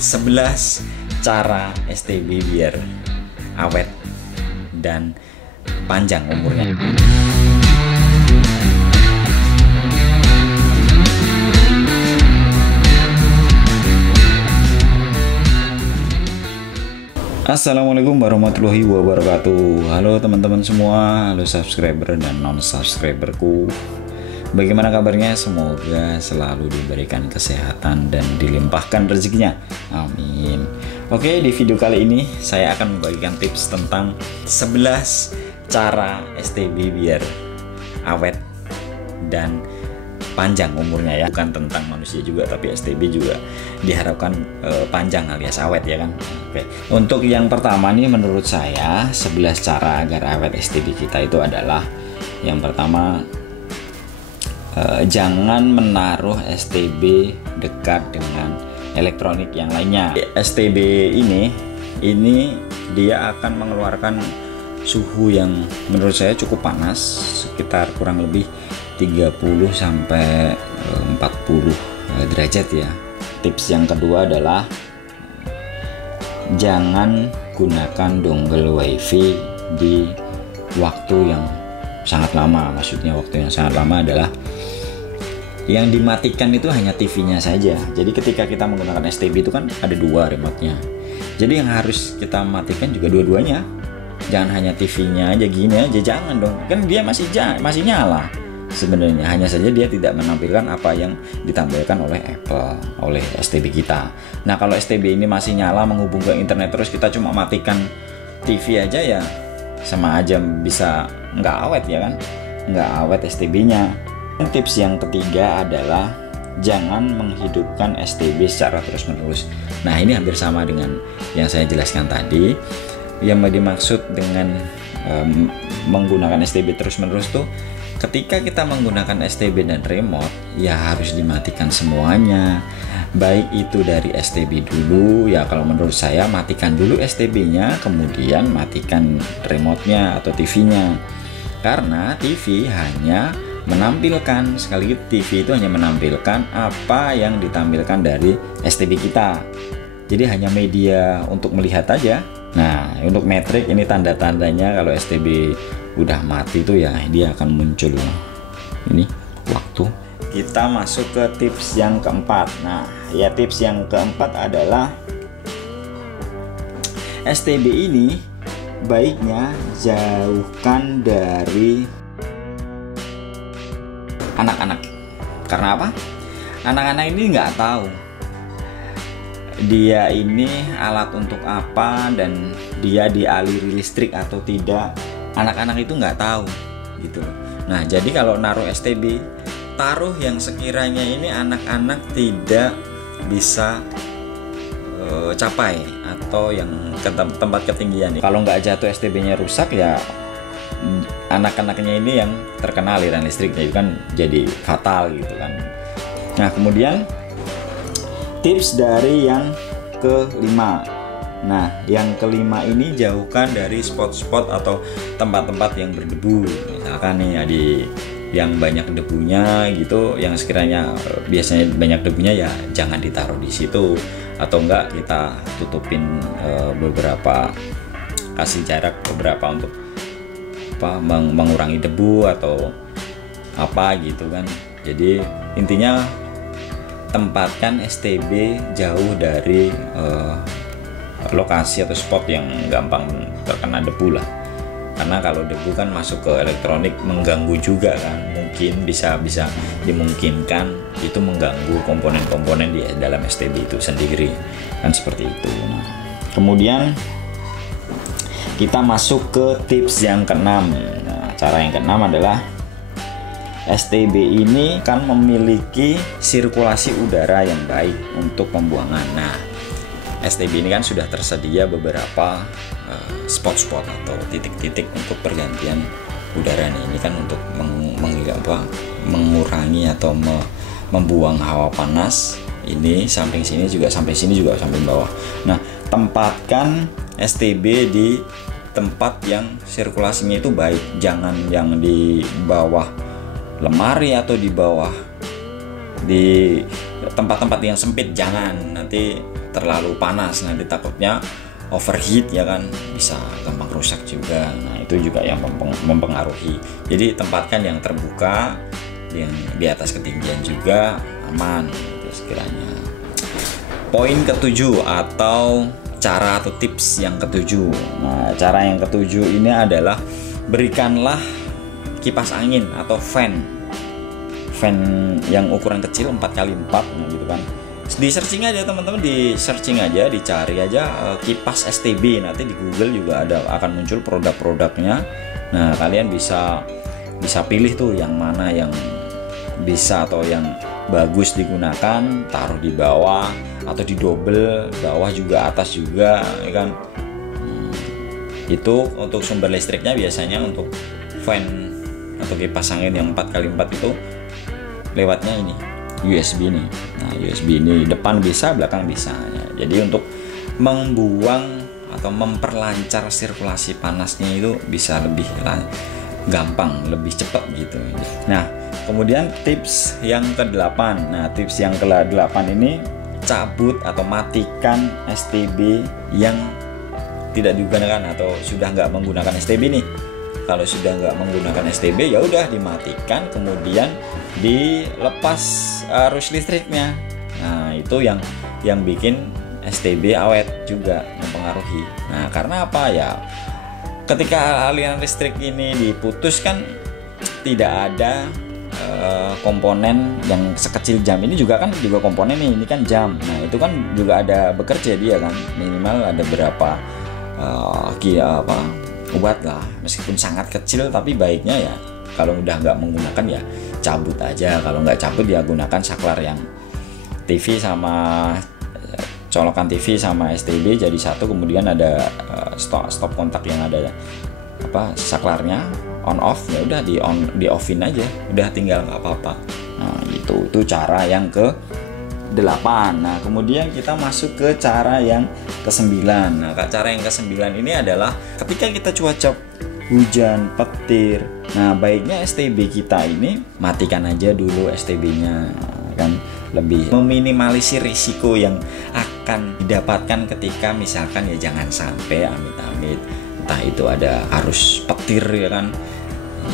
11 cara STB biar awet dan panjang umurnya. Assalamualaikum warahmatullahi wabarakatuh. Halo teman-teman semua, halo subscriber dan non-subscriberku. Bagaimana kabarnya? Semoga selalu diberikan kesehatan dan dilimpahkan rezekinya. Amin. Oke, di video kali ini saya akan membagikan tips tentang 11 cara STB biar awet dan panjang umurnya ya. Bukan tentang manusia juga, tapi STB juga diharapkan panjang alias awet ya kan. Oke. Untuk yang pertama nih, menurut saya 11 cara agar awet STB kita itu adalah yang pertama, jangan menaruh STB dekat dengan elektronik yang lainnya. STB ini dia akan mengeluarkan suhu yang menurut saya cukup panas, sekitar kurang lebih 30 sampai 40 derajat ya. Tips yang kedua adalah jangan gunakan dongle WiFi di waktu yang sangat lama. Maksudnya waktu yang sangat lama adalah yang dimatikan itu hanya TV-nya saja. Jadi ketika kita menggunakan STB itu kan ada dua remote-nya. Jadi yang harus kita matikan juga dua-duanya. Jangan hanya TV-nya aja gini aja, jangan dong. Kan dia masih nyala. Sebenarnya hanya saja dia tidak menampilkan apa yang ditampilkan oleh Apple, oleh STB kita. Nah, kalau STB ini masih nyala menghubung ke internet terus kita cuma matikan TV aja ya sama aja bisa nggak awet ya kan, nggak awet STB-nya. Tips yang ketiga adalah jangan menghidupkan STB secara terus-menerus. Nah, ini hampir sama dengan yang saya jelaskan tadi. Yang dimaksud dengan menggunakan STB terus-menerus tuh ketika kita menggunakan STB dan remote ya harus dimatikan semuanya. Baik itu dari STB dulu ya, kalau menurut saya matikan dulu STB-nya, kemudian matikan remote-nya atau TV-nya. Karena TV hanya menampilkan, sekali lagi TV itu hanya menampilkan apa yang ditampilkan dari STB kita. Jadi hanya media untuk melihat aja. Nah, untuk metrik ini tanda-tandanya kalau STB udah mati itu ya dia akan muncul ini waktu. Kita masuk ke tips yang keempat. Nah, ya tips yang keempat adalah STB ini baiknya jauhkan dari anak-anak. Karena apa? Anak-anak ini nggak tahu dia ini alat untuk apa dan dia dialiri listrik atau tidak. Anak-anak itu nggak tahu gitu. Nah, jadi kalau naruh STB, taruh yang sekiranya ini anak-anak tidak bisa capai atau yang ke tempat ketinggian. Kalau nggak jatuh STB-nya rusak ya anak-anaknya ini yang terkena aliran listrik, jadi kan jadi fatal gitu kan. Nah, kemudian tips dari yang kelima. Nah, yang kelima ini jauhkan dari spot-spot atau tempat-tempat yang berdebu. Misalkan nih yang banyak debunya gitu, yang sekiranya biasanya banyak debunya ya jangan ditaruh di situ, atau enggak kita tutupin beberapa, kasih jarak beberapa untuk mengurangi debu atau apa gitu kan. Jadi intinya tempatkan STB jauh dari lokasi atau spot yang gampang terkena debu lah. Karena kalau debu kan masuk ke elektronik mengganggu juga kan. Mungkin bisa dimungkinkan itu mengganggu komponen-komponen di dalam STB itu sendiri kan, seperti itu. Nah, kemudian kita masuk ke tips yang keenam. Nah, cara yang keenam adalah STB ini kan memiliki sirkulasi udara yang baik untuk pembuangan. Nah, STB ini kan sudah tersedia beberapa spot-spot atau titik-titik untuk pergantian udara nih. Ini kan untuk mengurangi atau membuang hawa panas. Ini samping sini juga, sampai sini juga, samping bawah. Nah, tempatkan STB di tempat yang sirkulasinya itu baik. Jangan yang di bawah lemari atau di bawah di tempat-tempat yang sempit, jangan. Nanti terlalu panas, nanti takutnya overheat ya kan, bisa gampang rusak juga. Nah itu juga yang mempengaruhi. Jadi tempatkan yang terbuka, yang di atas ketinggian juga aman gitu sekiranya. Poin ketujuh atau cara atau tips yang ketujuh. Nah cara yang ketujuh ini adalah berikanlah kipas angin atau fan yang ukuran kecil 4x4, nah gitu kan. Di searching aja teman-teman, di searching aja, dicari aja kipas STB, nanti di Google juga akan muncul produk-produknya. Nah kalian bisa pilih tuh yang mana yang bisa atau yang bagus digunakan, taruh di bawah atau di double, bawah juga atas juga ya kan. Itu untuk sumber listriknya biasanya untuk fan atau kipas angin yang 4x4 itu lewatnya ini USB nih. Nah USB ini depan bisa, belakang bisa ya. Jadi untuk membuang atau memperlancar sirkulasi panasnya itu bisa lebih gampang, lebih cepat gitu. Nah kemudian tips yang ke-8. Nah tips yang ke-8 ini cabut atau matikan STB yang tidak digunakan atau sudah nggak menggunakan STB nih. Kalau sudah nggak menggunakan STB ya udah dimatikan, kemudian dilepas arus listriknya. Nah itu yang bikin STB awet juga mempengaruhi. Nah karena apa ya, ketika aliran listrik ini diputus kan tidak ada komponen yang sekecil jam. Ini juga kan juga komponen nih, ini kan jam. Nah itu kan juga ada bekerja dia kan, minimal ada berapa watt lah, meskipun sangat kecil, tapi baiknya ya kalau udah nggak menggunakan ya cabut aja. Kalau nggak cabut ya gunakan saklar yang TV sama colokan TV sama STB jadi satu, kemudian ada stop kontak yang ada saklarnya on off, ya udah di offin aja, udah tinggal nggak apa-apa. Nah itu cara yang ke-8. Nah kemudian kita masuk ke cara yang ke-9. Nah cara yang ke-9 ini adalah ketika kita cuaca hujan, petir, nah baiknya STB kita ini matikan aja dulu STB-nya kan, lebih meminimalisir risiko yang akan didapatkan ketika misalkan ya jangan sampai amit-amit entah itu ada arus petir ya kan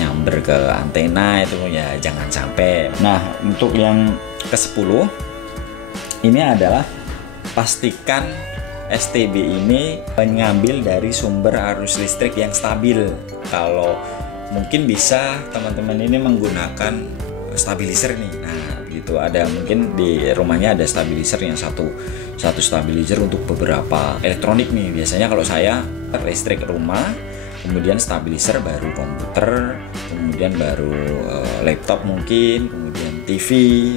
nyamber ke antena, itu ya jangan sampai. Nah untuk yang ke-10 ini adalah pastikan STB ini mengambil dari sumber arus listrik yang stabil. Kalau mungkin bisa teman-teman ini menggunakan stabilizer nih. Nah gitu, ada mungkin di rumahnya ada stabilizer yang satu stabilizer untuk beberapa elektronik nih. Biasanya kalau saya listrik rumah, kemudian stabilizer baru komputer, kemudian baru laptop mungkin, kemudian TV.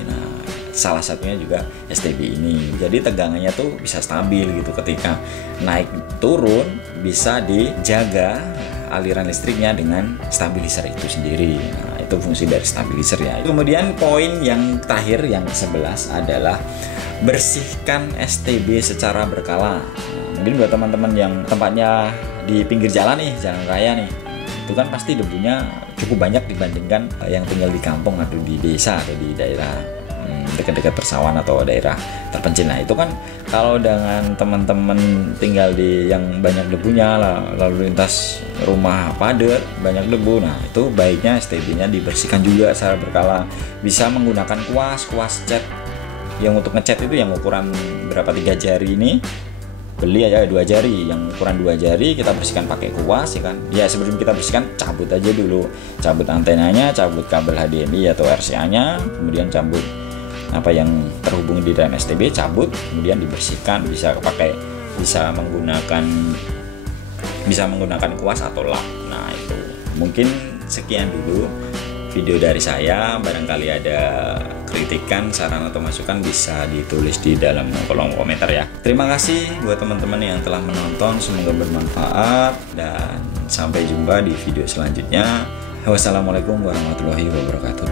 Nah salah satunya juga STB ini, jadi tegangannya tuh bisa stabil gitu, ketika naik turun bisa dijaga aliran listriknya dengan stabilizer itu sendiri. Nah itu fungsi dari stabilizer ya. Kemudian poin yang terakhir yang 11 adalah bersihkan STB secara berkala. Mungkin buat teman-teman yang tempatnya di pinggir jalan nih, jalan raya nih, itu kan pasti debunya cukup banyak dibandingkan yang tinggal di kampung atau di desa atau di daerah dekat-dekat persawahan atau daerah terpencil. Nah itu kan kalau dengan teman-teman tinggal di yang banyak debunya, lalu lintas rumah padat, banyak debu, nah itu baiknya STB-nya dibersihkan juga secara berkala. Bisa menggunakan kuas cat yang untuk ngecat itu yang ukuran berapa 3 jari ini, beli aja 2 jari, yang ukuran 2 jari kita bersihkan pakai kuas ya kan. Ya sebelum kita bersihkan cabut aja dulu, cabut antenanya, cabut kabel HDMI atau RCA-nya, kemudian cabut apa yang terhubung di dalam STB, cabut, kemudian dibersihkan. Bisa menggunakan kuas atau lap. Nah itu mungkin sekian dulu video dari saya. Barangkali ada kritikan, saran atau masukan bisa ditulis di dalam kolom komentar ya. Terima kasih buat teman-teman yang telah menonton, semoga bermanfaat dan sampai jumpa di video selanjutnya. Wassalamualaikum warahmatullahi wabarakatuh.